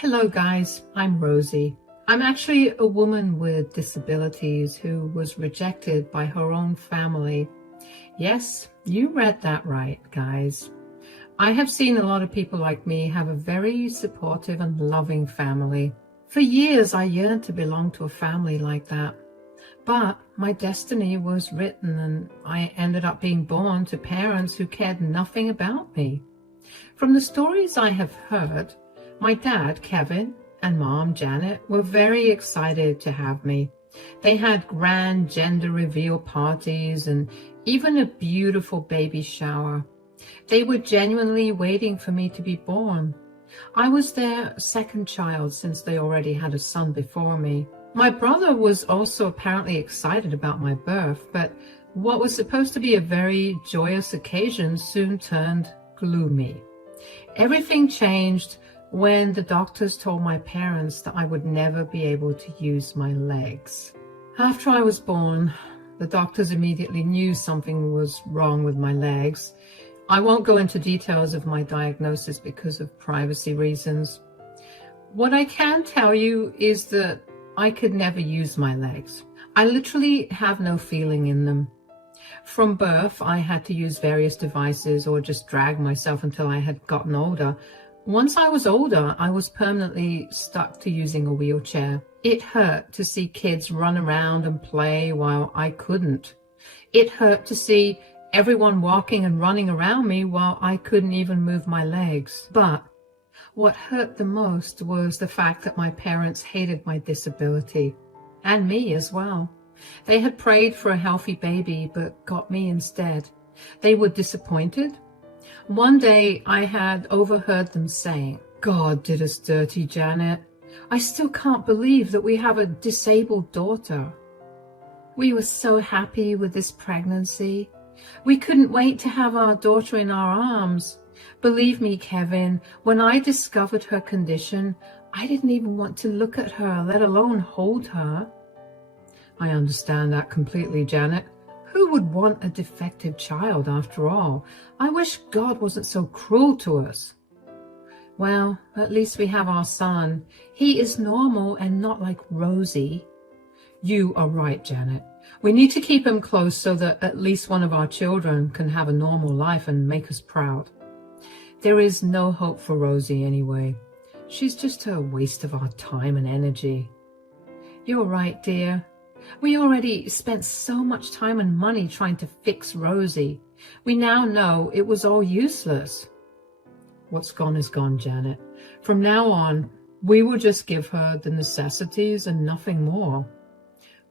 Hello guys, I'm Rosie. I'm actually a woman with disabilities who was rejected by her own family. Yes, you read that right, guys. I have seen a lot of people like me have a very supportive and loving family. For years I yearned to belong to a family like that. But my destiny was written and I ended up being born to parents who cared nothing about me. From the stories I have heard, my dad, Kevin, and mom, Janet, were very excited to have me. They had grand gender reveal parties and even a beautiful baby shower. They were genuinely waiting for me to be born. I was their second child since they already had a son before me. My brother was also apparently excited about my birth, but what was supposed to be a very joyous occasion soon turned gloomy. Everything changed when the doctors told my parents that I would never be able to use my legs. After I was born, the doctors immediately knew something was wrong with my legs. I won't go into details of my diagnosis because of privacy reasons. What I can tell you is that I could never use my legs. I literally have no feeling in them. From birth, I had to use various devices or just drag myself until I had gotten older. Once I was older, I was permanently stuck to using a wheelchair. It hurt to see kids run around and play while I couldn't. It hurt to see everyone walking and running around me while I couldn't even move my legs. But what hurt the most was the fact that my parents hated my disability, and me as well. They had prayed for a healthy baby, but got me instead. They were disappointed. One day I had overheard them saying, "God did us dirty, Janet. I still can't believe that we have a disabled daughter. We were so happy with this pregnancy. We couldn't wait to have our daughter in our arms. Believe me, Kevin, when I discovered her condition, I didn't even want to look at her, let alone hold her." I understand that completely, Janet. Who would want a defective child after all? I wish God wasn't so cruel to us. Well, at least we have our son. He is normal and not like Rosie. You are right, Janet. We need to keep him close so that at least one of our children can have a normal life and make us proud. There is no hope for Rosie anyway. She's just a waste of our time and energy. You're right, dear. We already spent so much time and money trying to fix Rosie. We now know it was all useless. What's gone is gone, Janet. From now on, we will just give her the necessities and nothing more.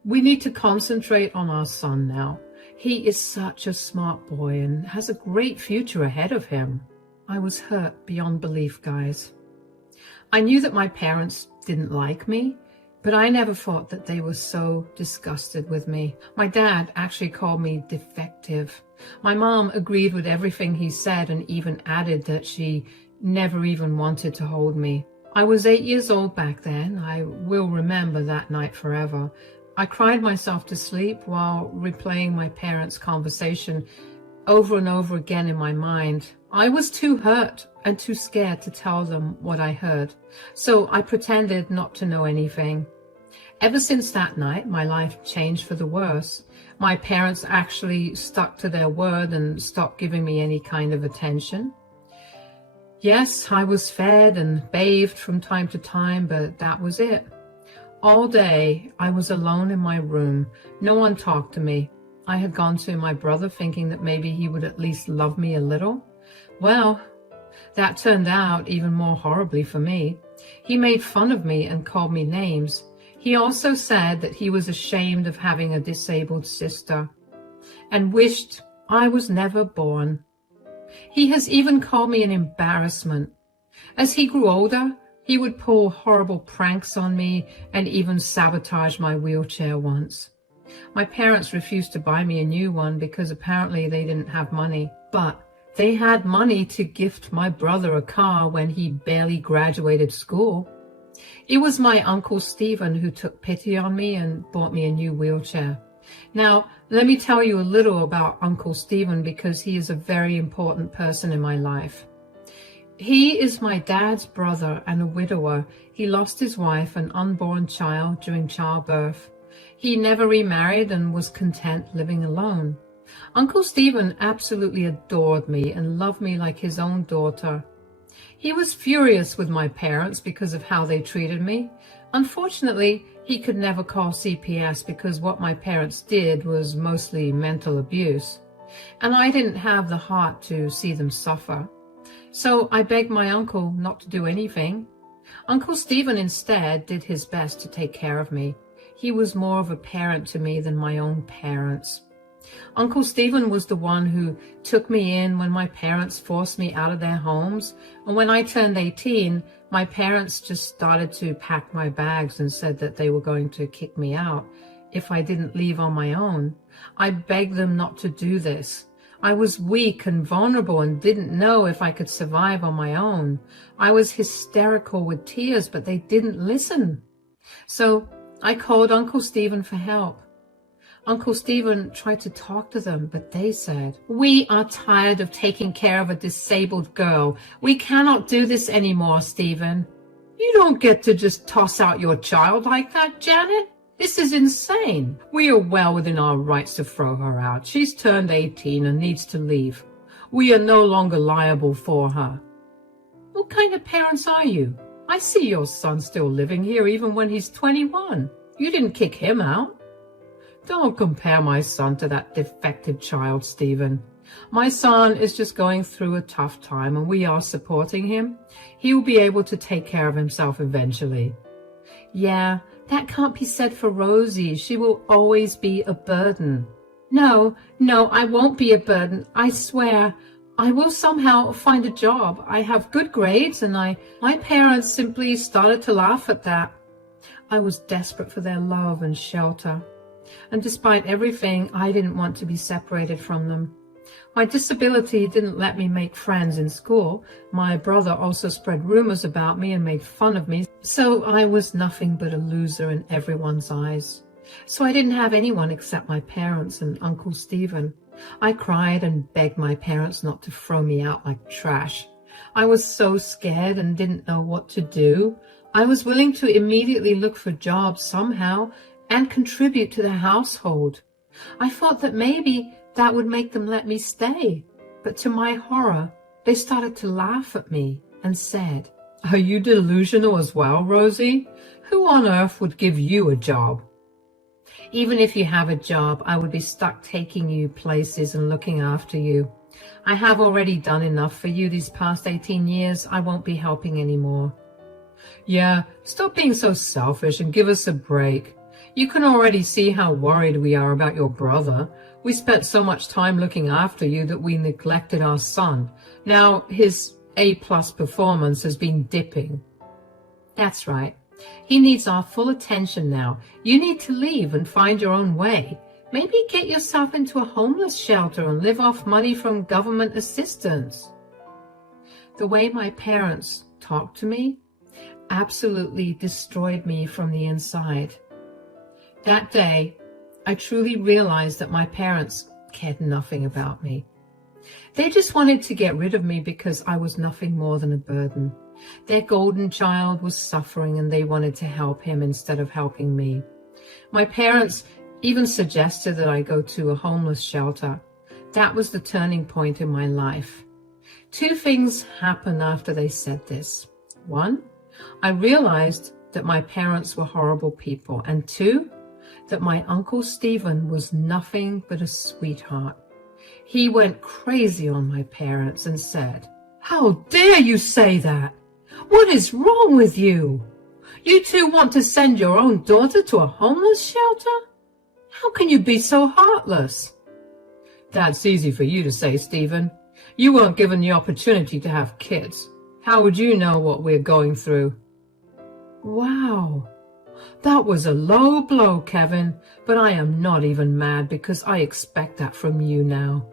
We need to concentrate on our son now. He is such a smart boy and has a great future ahead of him. I was hurt beyond belief, guys. I knew that my parents didn't like me, but I never thought that they were so disgusted with me. My dad actually called me defective. My mom agreed with everything he said and even added that she never even wanted to hold me. I was 8 years old back then. I will remember that night forever. I cried myself to sleep while replaying my parents' conversation over and over again in my mind. I was too hurt and too scared to tell them what I heard, so I pretended not to know anything. Ever since that night, my life changed for the worse. My parents actually stuck to their word and stopped giving me any kind of attention. Yes, I was fed and bathed from time to time, but that was it. All day, I was alone in my room. No one talked to me. I had gone to my brother thinking that maybe he would at least love me a little. Well, that turned out even more horribly for me. He made fun of me and called me names. He also said that he was ashamed of having a disabled sister and wished I was never born. He has even called me an embarrassment. As he grew older, he would pull horrible pranks on me and even sabotage my wheelchair once. My parents refused to buy me a new one because apparently they didn't have money, but they had money to gift my brother a car when he barely graduated school. It was my Uncle Stephen who took pity on me and bought me a new wheelchair. Now, let me tell you a little about Uncle Stephen because he is a very important person in my life. He is my dad's brother and a widower. He lost his wife and unborn child during childbirth. He never remarried and was content living alone. Uncle Stephen absolutely adored me and loved me like his own daughter. He was furious with my parents because of how they treated me. Unfortunately, he could never call CPS because what my parents did was mostly mental abuse, and I didn't have the heart to see them suffer. So I begged my uncle not to do anything. Uncle Stephen instead did his best to take care of me. He was more of a parent to me than my own parents. Uncle Stephen was the one who took me in when my parents forced me out of their homes, and when I turned 18, my parents just started to pack my bags and said that they were going to kick me out if I didn't leave on my own. I begged them not to do this. I was weak and vulnerable and didn't know if I could survive on my own. I was hysterical with tears, but they didn't listen. So I called Uncle Stephen for help. Uncle Stephen tried to talk to them, but they said, "We are tired of taking care of a disabled girl. We cannot do this anymore, Stephen." "You don't get to just toss out your child like that, Janet. This is insane. We are well within our rights to throw her out. She's turned 18 and needs to leave. We are no longer liable for her." "What kind of parents are you? I see your son still living here even when he's 21. You didn't kick him out." "Don't compare my son to that defective child, Stephen. My son is just going through a tough time and we are supporting him. He will be able to take care of himself eventually." "Yeah, that can't be said for Rosie. She will always be a burden." No, I won't be a burden. I swear. I will somehow find a job. I have good grades and my parents simply started to laugh at that. I was desperate for their love and shelter. And despite everything, I didn't want to be separated from them. My disability didn't let me make friends in school. My brother also spread rumors about me and made fun of me, so I was nothing but a loser in everyone's eyes. So I didn't have anyone except my parents and Uncle Stephen. I cried and begged my parents not to throw me out like trash. I was so scared and didn't know what to do. I was willing to immediately look for jobs somehow and contribute to the household. I thought that maybe that would make them let me stay. But to my horror, they started to laugh at me and said, "Are you delusional as well, Rosie? Who on earth would give you a job?" "Even if you have a job, I would be stuck taking you places and looking after you. I have already done enough for you these past 18 years. I won't be helping anymore." "Yeah, stop being so selfish and give us a break. You can already see how worried we are about your brother. We spent so much time looking after you that we neglected our son. Now his A+ performance has been dipping." "That's right. He needs our full attention now. You need to leave and find your own way. Maybe get yourself into a homeless shelter and live off money from government assistance." The way my parents talked to me absolutely destroyed me from the inside. That day, I truly realized that my parents cared nothing about me. They just wanted to get rid of me because I was nothing more than a burden. Their golden child was suffering and they wanted to help him instead of helping me. My parents even suggested that I go to a homeless shelter. That was the turning point in my life. Two things happened after they said this. One, I realized that my parents were horrible people. And two, that my Uncle Stephen was nothing but a sweetheart. He went crazy on my parents and said, "How dare you say that? What is wrong with you? You two want to send your own daughter to a homeless shelter? How can you be so heartless?" "That's easy for you to say, Stephen. You weren't given the opportunity to have kids. How would you know what we're going through?" Wow. That was a low blow, Kevin, but I am not even mad because I expect that from you now.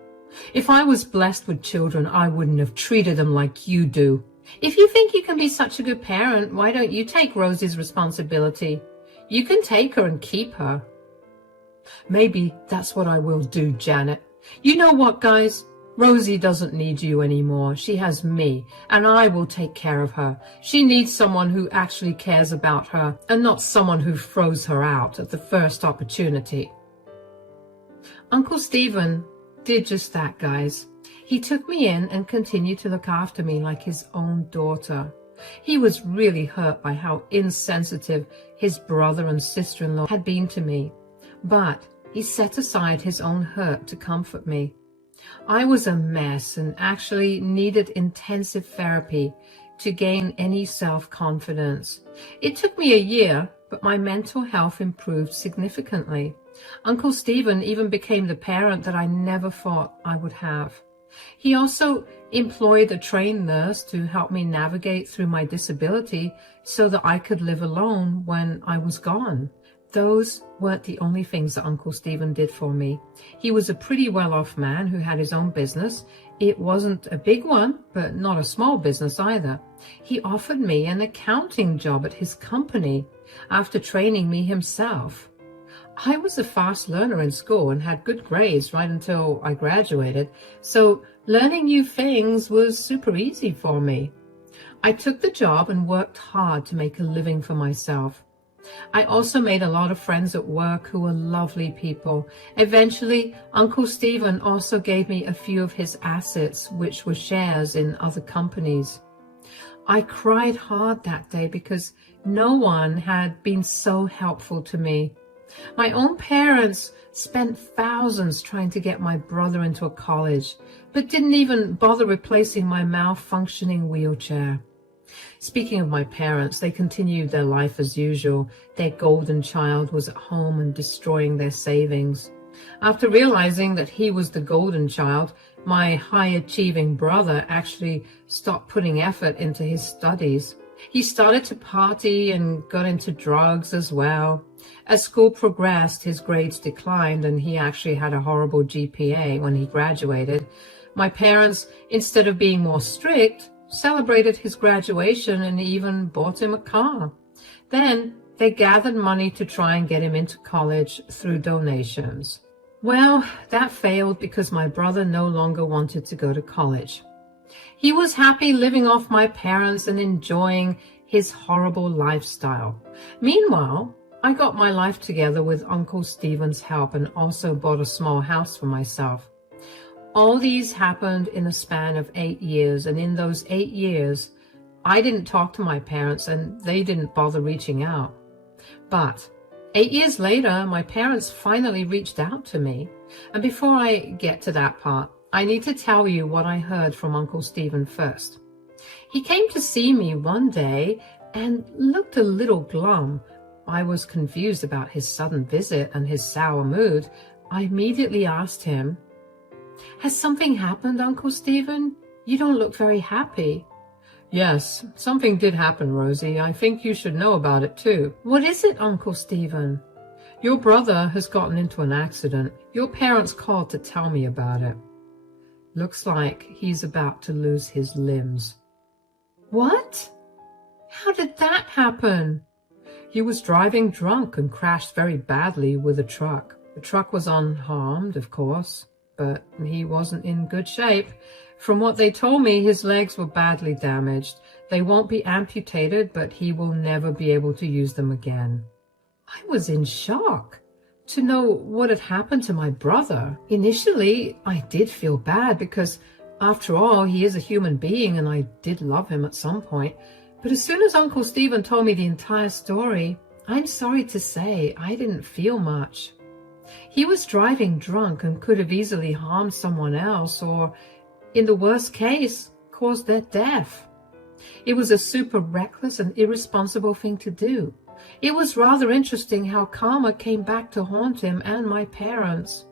If I was blessed with children, I wouldn't have treated them like you do. If you think you can be such a good parent, why don't you take Rosie's responsibility? You can take her and keep her. Maybe that's what I will do, Janet. You know what, guys? Rosie doesn't need you anymore. She has me, and I will take care of her. She needs someone who actually cares about her, and not someone who throws her out at the first opportunity. Uncle Stephen did just that, guys. He took me in and continued to look after me like his own daughter. He was really hurt by how insensitive his brother and sister-in-law had been to me, but he set aside his own hurt to comfort me. I was a mess and actually needed intensive therapy to gain any self-confidence. It took me a year, but my mental health improved significantly. Uncle Stephen even became the parent that I never thought I would have. He also employed a trained nurse to help me navigate through my disability so that I could live alone when I was gone. Those weren't the only things that Uncle Stephen did for me. He was a pretty well-off man who had his own business. It wasn't a big one, but not a small business either. He offered me an accounting job at his company after training me himself. I was a fast learner in school and had good grades right until I graduated, so learning new things was super easy for me. I took the job and worked hard to make a living for myself. I also made a lot of friends at work who were lovely people. Eventually, Uncle Stephen also gave me a few of his assets, which were shares in other companies. I cried hard that day because no one had been so helpful to me. My own parents spent thousands trying to get my brother into a college, but didn't even bother replacing my malfunctioning wheelchair. Speaking of my parents, they continued their life as usual. Their golden child was at home and destroying their savings. After realizing that he was the golden child, my high-achieving brother actually stopped putting effort into his studies. He started to party and got into drugs as well. As school progressed, his grades declined and he actually had a horrible GPA when he graduated. My parents, instead of being more strict, celebrated his graduation and even bought him a car. Then they gathered money to try and get him into college through donations. Well, that failed because my brother no longer wanted to go to college. He was happy living off my parents and enjoying his horrible lifestyle. Meanwhile, I got my life together with Uncle Stephen's help and also bought a small house for myself. All these happened in a span of 8 years, and in those 8 years, I didn't talk to my parents and they didn't bother reaching out. But 8 years later, my parents finally reached out to me. And before I get to that part, I need to tell you what I heard from Uncle Stephen first. He came to see me one day and looked a little glum. I was confused about his sudden visit and his sour mood. I immediately asked him, "Has something happened, Uncle Stephen? You don't look very happy." "Yes, something did happen, Rosie. I think you should know about it too." "What is it, Uncle Stephen?" "Your brother has gotten into an accident. Your parents called to tell me about it. Looks like he's about to lose his limbs." "What? How did that happen?" "He was driving drunk and crashed very badly with a truck. The truck was unharmed, of course, but he wasn't in good shape. From what they told me, his legs were badly damaged. They won't be amputated, but he will never be able to use them again." I was in shock to know what had happened to my brother. Initially, I did feel bad because, after all, he is a human being and I did love him at some point. But as soon as Uncle Stephen told me the entire story, I'm sorry to say I didn't feel much. He was driving drunk and could have easily harmed someone else or, in the worst case, caused their death. It was a super reckless and irresponsible thing to do. It was rather interesting how karma came back to haunt him and my parents.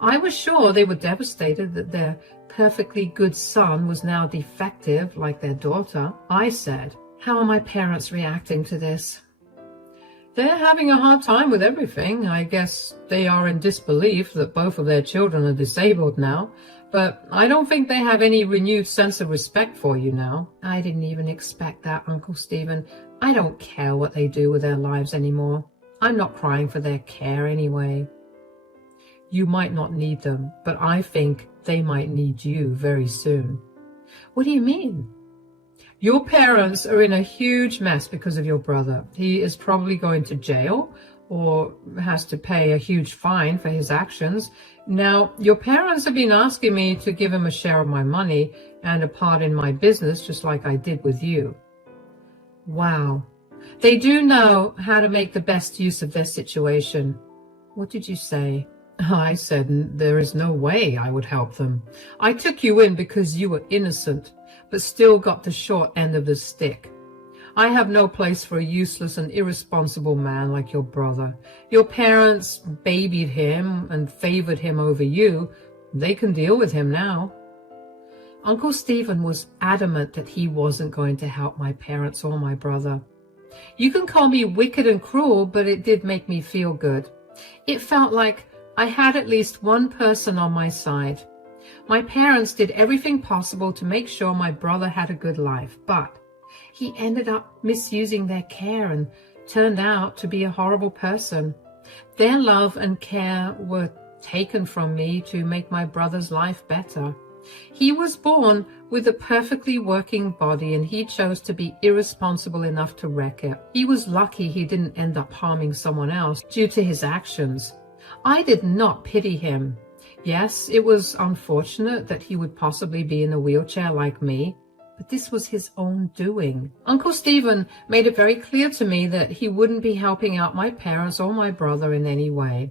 I was sure they were devastated that their perfectly good son was now defective like their daughter. I said, "How are my parents reacting to this?" "They're having a hard time with everything. I guess they are in disbelief that both of their children are disabled now, but I don't think they have any renewed sense of respect for you now." I didn't even expect that, Uncle Stephen. I don't care what they do with their lives anymore. I'm not crying for their care anyway. "You might not need them, but I think they might need you very soon. What do you mean? Your parents are in a huge mess because of your brother. He is probably going to jail or has to pay a huge fine for his actions. Now, your parents have been asking me to give him a share of my money and a part in my business, just like I did with you. Wow. They do know how to make the best use of their situation. What did you say? I said there is no way I would help them. I took you in because you were innocent, but still got the short end of the stick. I have no place for a useless and irresponsible man like your brother. Your parents babied him and favored him over you. They can deal with him now. Uncle Stephen was adamant that he wasn't going to help my parents or my brother. You can call me wicked and cruel, but it did make me feel good. It felt like I had at least one person on my side. My parents did everything possible to make sure my brother had a good life, but he ended up misusing their care and turned out to be a horrible person. Their love and care were taken from me to make my brother's life better. He was born with a perfectly working body, and he chose to be irresponsible enough to wreck it. He was lucky he didn't end up harming someone else due to his actions. I did not pity him. Yes, it was unfortunate that he would possibly be in a wheelchair like me, but this was his own doing. Uncle Stephen made it very clear to me that he wouldn't be helping out my parents or my brother in any way.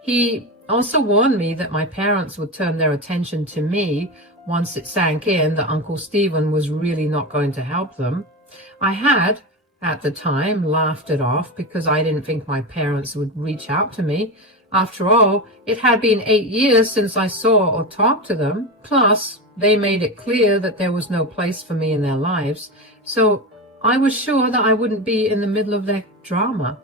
He also warned me that my parents would turn their attention to me once it sank in that Uncle Stephen was really not going to help them. I had, at the time, laughed it off because I didn't think my parents would reach out to me. After all, it had been 8 years since I saw or talked to them. Plus, they made it clear that there was no place for me in their lives, so I was sure that I wouldn't be in the middle of their drama.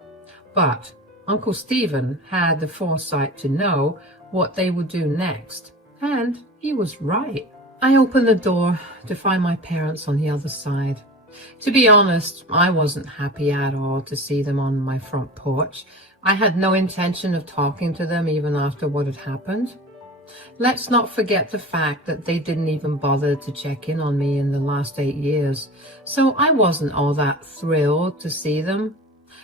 But Uncle Stephen had the foresight to know what they would do next, and he was right. I opened the door to find my parents on the other side. To be honest, I wasn't happy at all to see them on my front porch. I had no intention of talking to them even after what had happened. Let's not forget the fact that they didn't even bother to check in on me in the last 8 years, so I wasn't all that thrilled to see them.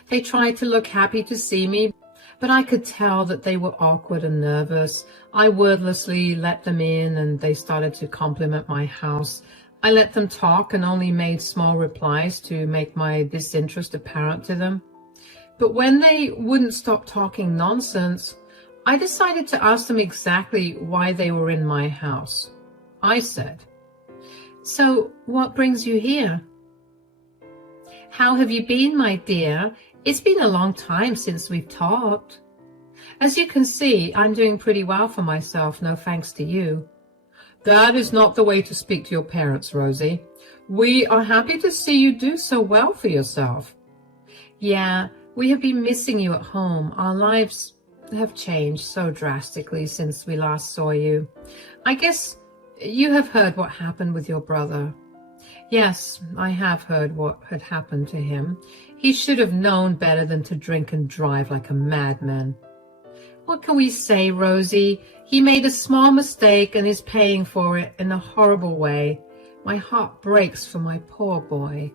They tried to look happy to see me, but I could tell that they were awkward and nervous. I wordlessly let them in, and they started to compliment my house. I let them talk and only made small replies to make my disinterest apparent to them. But when they wouldn't stop talking nonsense, I decided to ask them exactly why they were in my house. I said, "So what brings you here?" "How have you been, my dear? It's been a long time since we've talked." "As you can see, I'm doing pretty well for myself, no thanks to you." "That is not the way to speak to your parents, Rosie. We are happy to see you do so well for yourself." "Yeah, we have been missing you at home. Our lives have changed so drastically since we last saw you. I guess you have heard what happened with your brother." "Yes, I have heard what had happened to him. He should have known better than to drink and drive like a madman." "What can we say, Rosie? He made a small mistake and is paying for it in a horrible way. My heart breaks for my poor boy."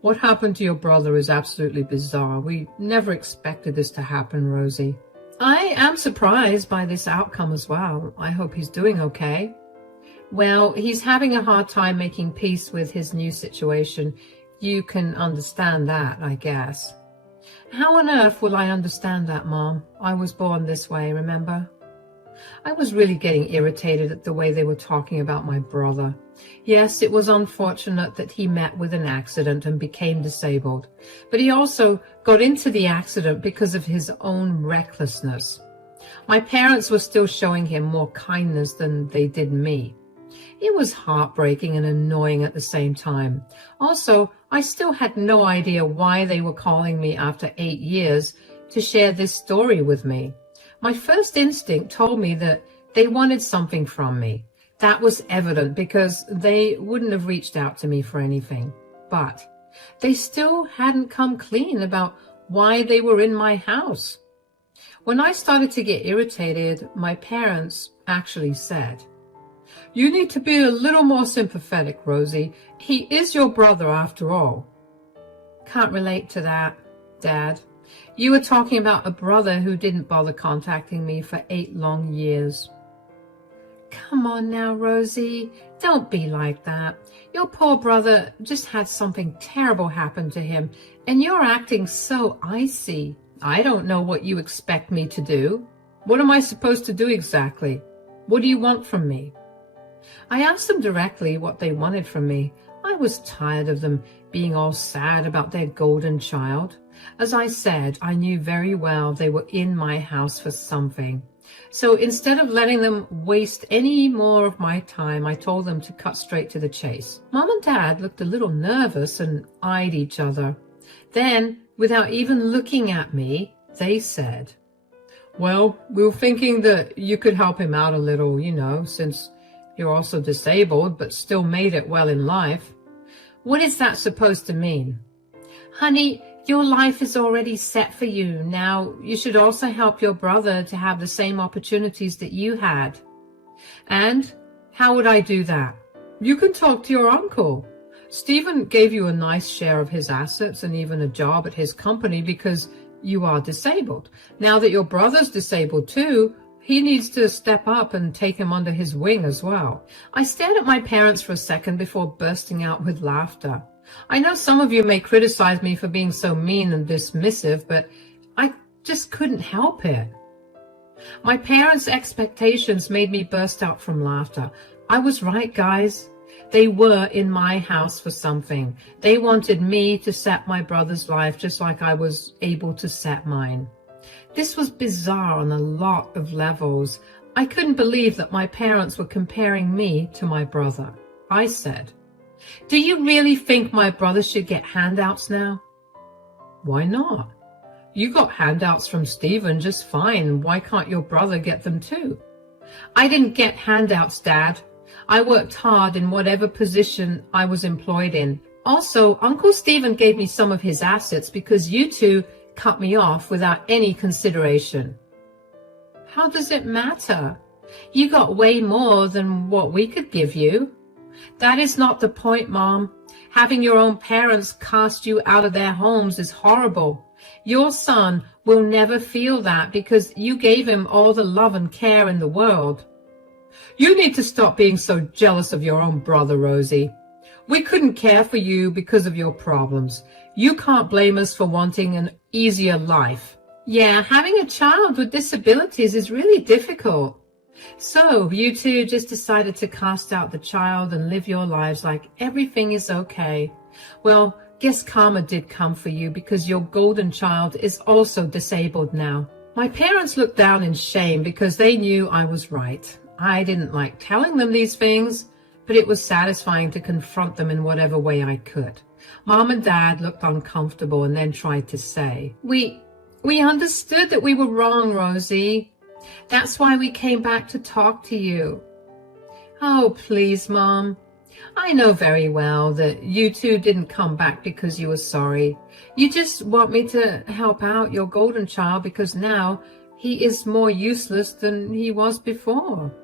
"What happened to your brother is absolutely bizarre. We never expected this to happen, Rosie." "I am surprised by this outcome as well. I hope he's doing okay." "Well, he's having a hard time making peace with his new situation. You can understand that, I guess." "How on earth will I understand that, Mom? I was born this way, remember?" I was really getting irritated at the way they were talking about my brother. Yes, it was unfortunate that he met with an accident and became disabled, but he also got into the accident because of his own recklessness. My parents were still showing him more kindness than they did me. It was heartbreaking and annoying at the same time. Also, I still had no idea why they were calling me after 8 years to share this story with me. My first instinct told me that they wanted something from me. That was evident because they wouldn't have reached out to me for anything. But they still hadn't come clean about why they were in my house. When I started to get irritated, my parents actually said, "You need to be a little more sympathetic, Rosie. He is your brother after all." Can't relate to that, Dad. You were talking about a brother who didn't bother contacting me for 8 long years. Come on now, Rosie. Don't be like that. Your poor brother just had something terrible happen to him, and you're acting so icy. I don't know what you expect me to do. What am I supposed to do exactly? What do you want from me? I asked them directly what they wanted from me. I was tired of them being all sad about their golden child. As I said, I knew very well they were in my house for something. So instead of letting them waste any more of my time, I told them to cut straight to the chase. Mom and Dad looked a little nervous and eyed each other. Then, without even looking at me, they said, "Well, we were thinking that you could help him out a little, since you're also disabled, but still made it well in life." What is that supposed to mean? Honey, your life is already set for you. Now, you should also help your brother to have the same opportunities that you had. And how would I do that? You can talk to your uncle. Stephen gave you a nice share of his assets and even a job at his company because you are disabled. Now that your brother's disabled too, he needs to step up and take him under his wing as well. I stared at my parents for a second before bursting out with laughter. I know some of you may criticize me for being so mean and dismissive, but I just couldn't help it. My parents' expectations made me burst out from laughter. I was right, guys. They were in my house for something. They wanted me to set my brother's life just like I was able to set mine. This was bizarre on a lot of levels. I couldn't believe that my parents were comparing me to my brother. I said, "Do you really think my brother should get handouts now?" "Why not? You got handouts from Stephen just fine. Why can't your brother get them too?" "I didn't get handouts, Dad. I worked hard in whatever position I was employed in. Also, Uncle Stephen gave me some of his assets because you two cut me off without any consideration." "How does it matter? You got way more than what we could give you." "That is not the point, Mom. Having your own parents cast you out of their homes is horrible. Your son will never feel that because you gave him all the love and care in the world." "You need to stop being so jealous of your own brother, Rosie. We couldn't care for you because of your problems. You can't blame us for wanting an easier life." "Yeah, having a child with disabilities is really difficult. So you two just decided to cast out the child and live your lives like everything is okay. Well, guess karma did come for you because your golden child is also disabled now." My parents looked down in shame because they knew I was right. I didn't like telling them these things, but it was satisfying to confront them in whatever way I could. Mom and Dad looked uncomfortable and then tried to say, We understood that we were wrong, Rosie. That's why we came back to talk to you." "Oh, please, Mom. I know very well that you two didn't come back because you were sorry. You just want me to help out your golden child because now he is more useless than he was before."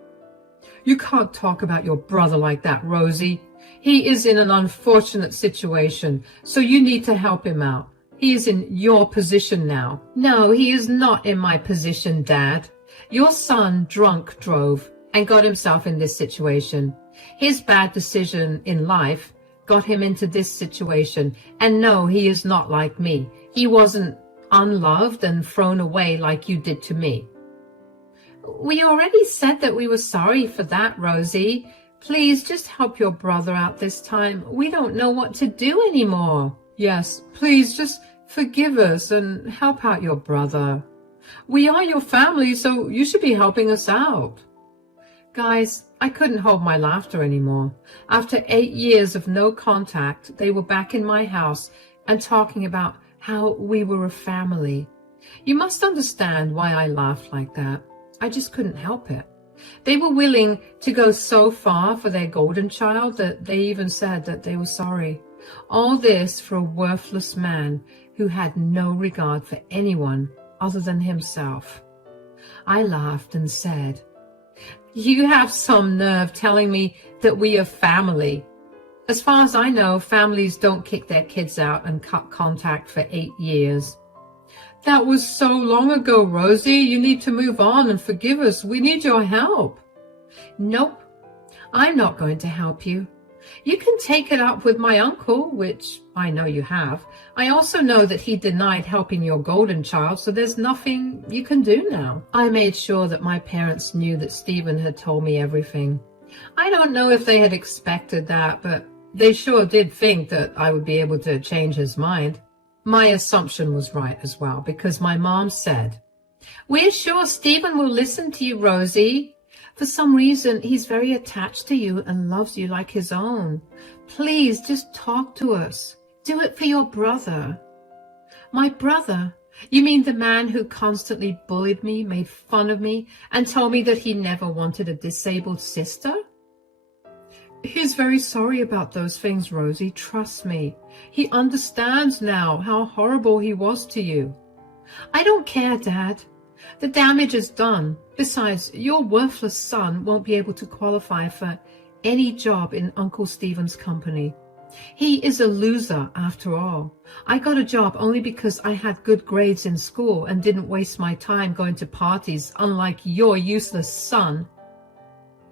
"You can't talk about your brother like that, Rosie. He is in an unfortunate situation, so you need to help him out. He is in your position now." "No, he is not in my position, Dad. Your son drunk drove and got himself in this situation. His bad decision in life got him into this situation. And no, he is not like me. He wasn't unloved and thrown away like you did to me." "We already said that we were sorry for that, Rosie. Please just help your brother out this time. We don't know what to do anymore." "Yes, please just forgive us and help out your brother. We are your family, so you should be helping us out." Guys, I couldn't hold my laughter anymore. After 8 years of no contact, they were back in my house and talking about how we were a family. You must understand why I laughed like that. I just couldn't help it. They were willing to go so far for their golden child that they even said that they were sorry. All this for a worthless man who had no regard for anyone other than himself. I laughed and said, "You have some nerve telling me that we are family. As far as I know, families don't kick their kids out and cut contact for 8 years. That was so long ago, Rosie. You need to move on and forgive us. We need your help." "Nope, I'm not going to help you. You can take it up with my uncle," which I know you have. "I also know that he denied helping your golden child, so there's nothing you can do now." I made sure that my parents knew that Stephen had told me everything. I don't know if they had expected that, but they sure did think that I would be able to change his mind. My assumption was right as well, because my mom said, "We're sure Stephen will listen to you, Rosie. For some reason, he's very attached to you and loves you like his own. Please, just talk to us. Do it for your brother." "My brother? You mean the man who constantly bullied me, made fun of me, and told me that he never wanted a disabled sister?" "He's very sorry about those things, Rosie. Trust me. He understands now how horrible he was to you." "I don't care, Dad. The damage is done. Besides, your worthless son won't be able to qualify for any job in Uncle Stephen's company. He is a loser, after all. I got a job only because I had good grades in school and didn't waste my time going to parties, unlike your useless son."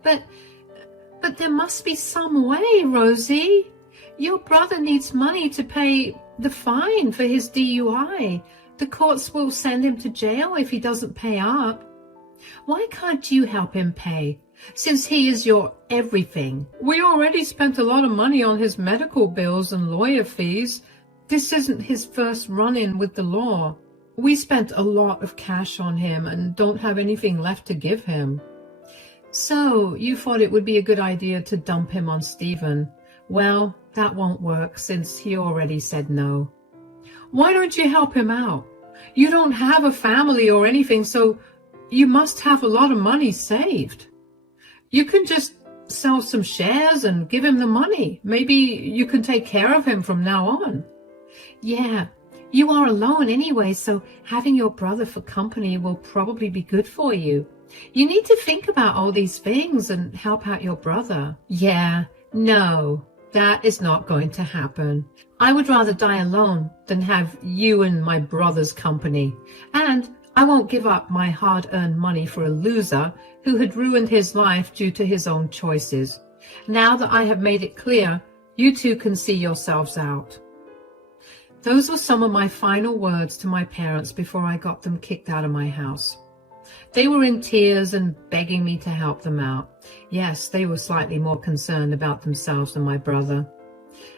But there must be some way, Rosie. Your brother needs money to pay the fine for his DUI. The courts will send him to jail if he doesn't pay up. Why can't you help him pay, since he is your everything? We already spent a lot of money on his medical bills and lawyer fees. This isn't his first run-in with the law. We spent a lot of cash on him and don't have anything left to give him." "So you thought it would be a good idea to dump him on Stephen. Well, that won't work since he already said no." "Why don't you help him out? You don't have a family or anything, so you must have a lot of money saved. You can just sell some shares and give him the money. Maybe you can take care of him from now on." "Yeah, you are alone anyway, so having your brother for company will probably be good for you. You need to think about all these things and help out your brother." "Yeah, no, that is not going to happen. I would rather die alone than have you and my brother's company. And I won't give up my hard-earned money for a loser who had ruined his life due to his own choices. Now that I have made it clear, you two can see yourselves out." Those were some of my final words to my parents before I got them kicked out of my house. They were in tears and begging me to help them out. Yes, they were slightly more concerned about themselves than my brother.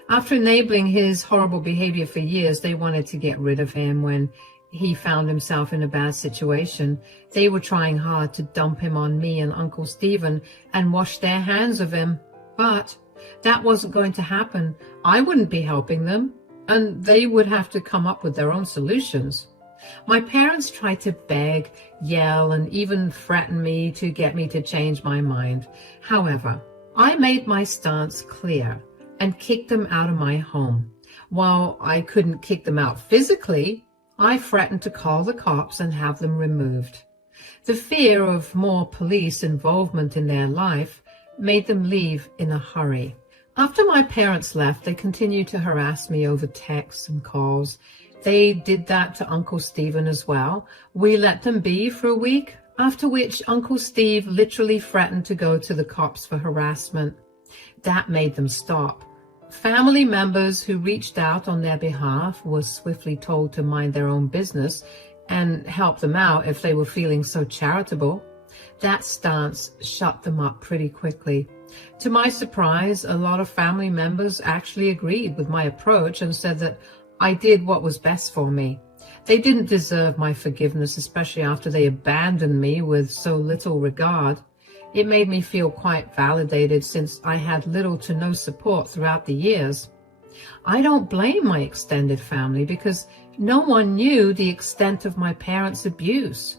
After enabling his horrible behavior for years, they wanted to get rid of him when he found himself in a bad situation. They were trying hard to dump him on me and Uncle Stephen and wash their hands of him. But that wasn't going to happen. I wouldn't be helping them, and they would have to come up with their own solutions. My parents tried to beg, yell, and even threaten me to get me to change my mind. However, I made my stance clear and kicked them out of my home. While I couldn't kick them out physically, I threatened to call the cops and have them removed. The fear of more police involvement in their life made them leave in a hurry. After my parents left, they continued to harass me over texts and calls. They did that to Uncle Stephen as well. We let them be for a week, after which Uncle Steve literally threatened to go to the cops for harassment. That made them stop. Family members who reached out on their behalf were swiftly told to mind their own business and help them out if they were feeling so charitable. That stance shut them up pretty quickly. To my surprise, a lot of family members actually agreed with my approach and said that I did what was best for me. They didn't deserve my forgiveness, especially after they abandoned me with so little regard. It made me feel quite validated since I had little to no support throughout the years. I don't blame my extended family because no one knew the extent of my parents' abuse.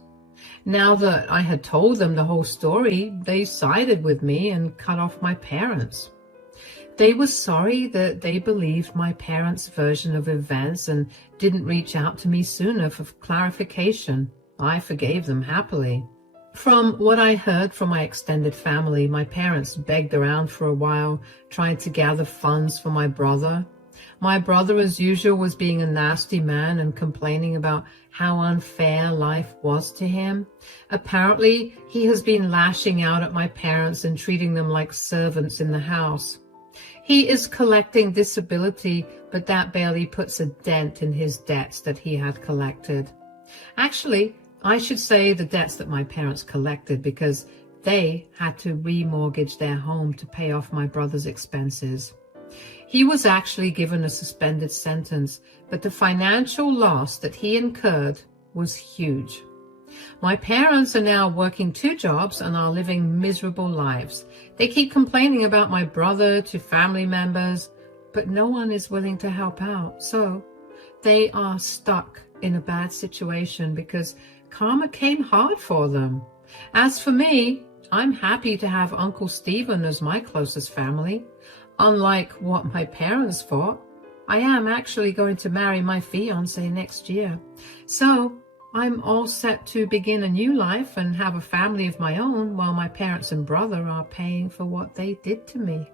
Now that I had told them the whole story, they sided with me and cut off my parents. They were sorry that they believed my parents' version of events and didn't reach out to me sooner for clarification. I forgave them happily. From what I heard from my extended family, my parents begged around for a while, trying to gather funds for my brother. My brother, as usual, was being a nasty man and complaining about how unfair life was to him. Apparently, he has been lashing out at my parents and treating them like servants in the house. He is collecting disability, but that barely puts a dent in his debts that he had collected. Actually, I should say the debts that my parents collected, because they had to remortgage their home to pay off my brother's expenses. He was actually given a suspended sentence, but the financial loss that he incurred was huge. My parents are now working 2 jobs and are living miserable lives. They keep complaining about my brother to family members, but no one is willing to help out. So they are stuck in a bad situation because karma came hard for them. As for me, I'm happy to have Uncle Stephen as my closest family. Unlike what my parents thought, I am actually going to marry my fiancé next year. So I'm all set to begin a new life and have a family of my own while my parents and brother are paying for what they did to me.